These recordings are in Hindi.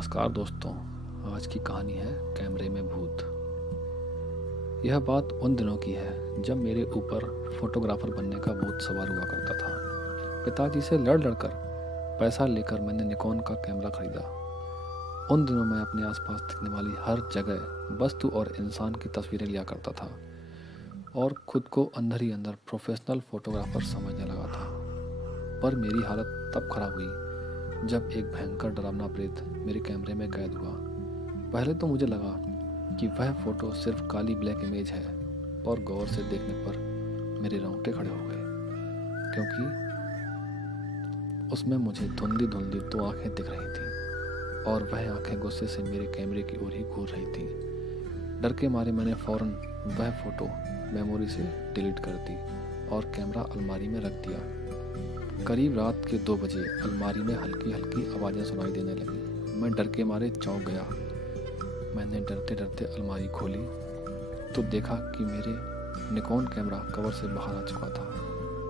नमस्कार दोस्तों। आज की कहानी है कैमरे में भूत। यह बात उन दिनों की है जब मेरे ऊपर फोटोग्राफर बनने का भूत सवार हुआ करता था। पिताजी से लड़ लड़कर पैसा लेकर मैंने निकॉन का कैमरा खरीदा। उन दिनों मैं अपने आसपास दिखने वाली हर जगह वस्तु और इंसान की तस्वीरें लिया करता था और खुद को अंदर ही अंदर प्रोफेशनल फोटोग्राफर समझने लगा था। पर मेरी हालत तब खराब हुई जब एक भयंकर डरावना प्रेत मेरे कैमरे में कैद हुआ। पहले तो मुझे लगा कि वह फोटो सिर्फ काली ब्लैक इमेज है, और गौर से देखने पर मेरे रोंगटे खड़े हो गए, क्योंकि उसमें मुझे धुंधली धुंधली 2 आंखें दिख रही थीं और वह आंखें गुस्से से मेरे कैमरे की ओर ही घूर रही थीं। डर के मारे मैंने फौरन वह फोटो मेमोरी से डिलीट कर दी और कैमरा अलमारी में रख दिया। करीब रात के 2 बजे अलमारी में हल्की हल्की आवाज़ें सुनाई देने लगी। मैं डर के मारे चौंक गया। मैंने डरते डरते अलमारी खोली तो देखा कि मेरे निकॉन कैमरा कवर से बाहर आ चुका था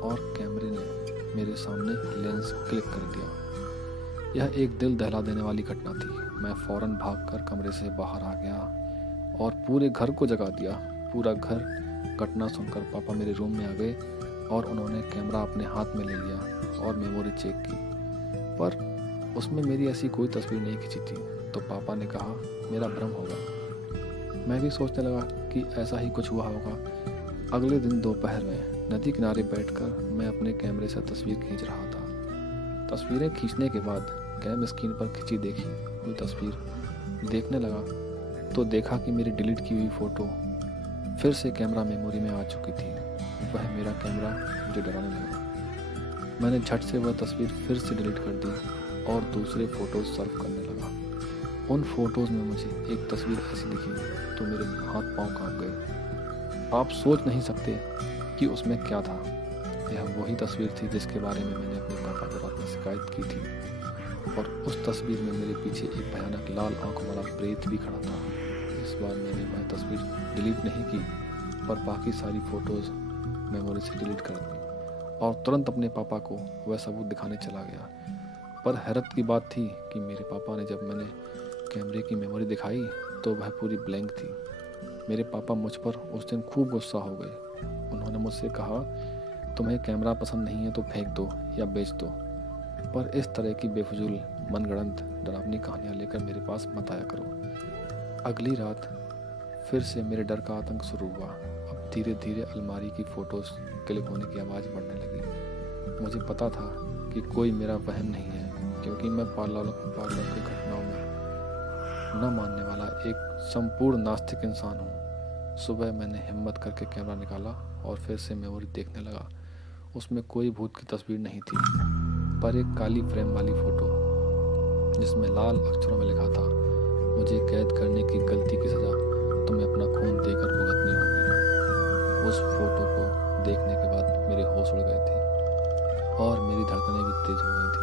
और कैमरे ने मेरे सामने लेंस क्लिक कर दिया। यह एक दिल दहला देने वाली घटना थी। मैं फ़ौरन भागकर कमरे से बाहर आ गया और पूरे घर को जगा दिया। पूरा घर घटना सुनकर पापा मेरे रूम में आ गए और उन्होंने कैमरा अपने हाथ में ले लिया और मेमोरी चेक की, पर उसमें मेरी ऐसी कोई तस्वीर नहीं खींची थी। तो पापा ने कहा मेरा भ्रम होगा। मैं भी सोचने लगा कि ऐसा ही कुछ हुआ होगा। अगले दिन दोपहर में नदी किनारे बैठकर मैं अपने कैमरे से तस्वीर खींच रहा था। तस्वीरें खींचने के बाद कैम स्क्रीन पर खींची देखी हुई तस्वीर देखने लगा तो देखा कि मेरी डिलीट की हुई फ़ोटो फिर से कैमरा मेमोरी में आ चुकी थी। वह मेरा कैमरा मुझे डराने लगा। मैंने झट से वह तस्वीर फिर से डिलीट कर दी और दूसरे फ़ोटोज़ सर्व करने लगा। उन फ़ोटोज़ में मुझे एक तस्वीर ऐसी दिखी तो मेरे हाथ पांव कांप गए। आप सोच नहीं सकते कि उसमें क्या था। यह वही तस्वीर थी जिसके बारे में मैंने अपने पापा को रात में शिकायत की थी, और उस तस्वीर में मेरे पीछे एक भयानक लाल आंखों वाला प्रेत भी खड़ा था। इस बार मैंने वह तस्वीर डिलीट नहीं की, पर बाकी सारी फ़ोटोज़ मेमोरी से डिलीट कर दी और तुरंत अपने पापा को वह सबूत दिखाने चला गया। पर हैरत की बात थी कि मेरे पापा ने जब मैंने कैमरे की मेमोरी दिखाई तो वह पूरी ब्लैंक थी। मेरे पापा मुझ पर उस दिन खूब गुस्सा हो गए। उन्होंने मुझसे कहा तुम्हें कैमरा पसंद नहीं है तो फेंक दो या बेच दो, पर इस तरह की बेफजूल मनगढ़ंत डरावनी कहानियाँ लेकर मेरे पास मत आया करो। अगली रात फिर से मेरे डर का आतंक शुरू हुआ। अब धीरे धीरे अलमारी की फ़ोटोज़ क्लिक होने की आवाज़ बढ़ने लगी। मुझे पता था कि कोई मेरा वहम नहीं है, क्योंकि मैं पार्लर की घटनाओं में न मानने वाला एक संपूर्ण नास्तिक इंसान हूँ। सुबह मैंने हिम्मत करके कैमरा निकाला और फिर से मेमोरी देखने लगा। उसमें कोई भूत की तस्वीर नहीं थी, पर एक काली फ्रेम वाली फ़ोटो जिसमें लाल अक्षरों में लिखा था मुझे कैद करने की गलती की सज़ा तुम्हें अपना खून देकर भुगतनी होगी। उस फोटो को देखने के बाद मेरे होश उड़ गए थे और मेरी धड़कनें भी तेज हो गई थी।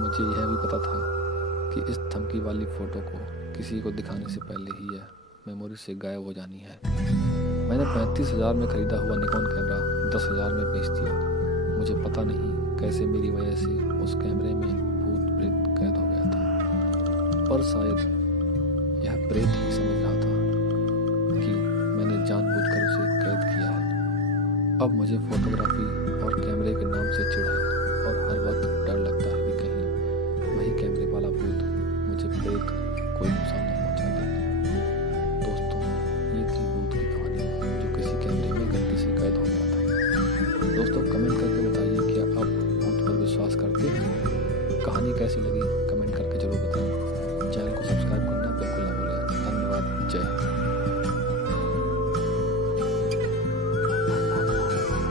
मुझे यह भी पता था कि इस धमकी वाली फ़ोटो को किसी को दिखाने से पहले ही यह मेमोरी से गायब हो जानी है। मैंने 35,000 में ख़रीदा हुआ निकॉन कैमरा 10,000 में बेच दिया। मुझे पता नहीं कैसे मेरी वजह से उस कैमरे में भूत प्रेत कैद हो गया था, पर शायद यह प्रेत ही समझ रहा था कि मैंने जानबूझकर उसे कैद किया है। अब मुझे फोटोग्राफी और कैमरे के नाम से चिढ़ है और हर वक्त डर लगता है कि कहीं वही कैमरे वाला भूत मुझे प्रेत कोई नुकसान न पहुंचा दे। दोस्तों, ये थी भूत की कहानी जो किसी कैमरे में गलती से कैद हो गया था। दोस्तों, कमेंट करके बताइए कि आप भूत पर विश्वास करते हैं। कहानी कैसी लगी कमेंट करके जरूर बताएं। चैनल को सब्सक्राइब करना बिल्कुल न भूलें। धन्यवाद। जय हिंद।